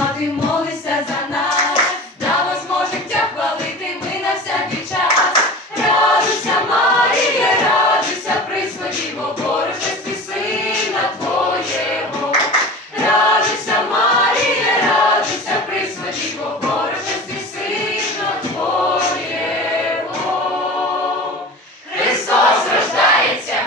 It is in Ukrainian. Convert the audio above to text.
Мати, молися за нас, на може хвалити, ми на всякий час. Радуйся, Марія, радуйся, присвоїмо ворожестві сина твоєго. Радуйся, Марія, радуйся, присвоїмо ворожестві сина твоєго. Христос рождається.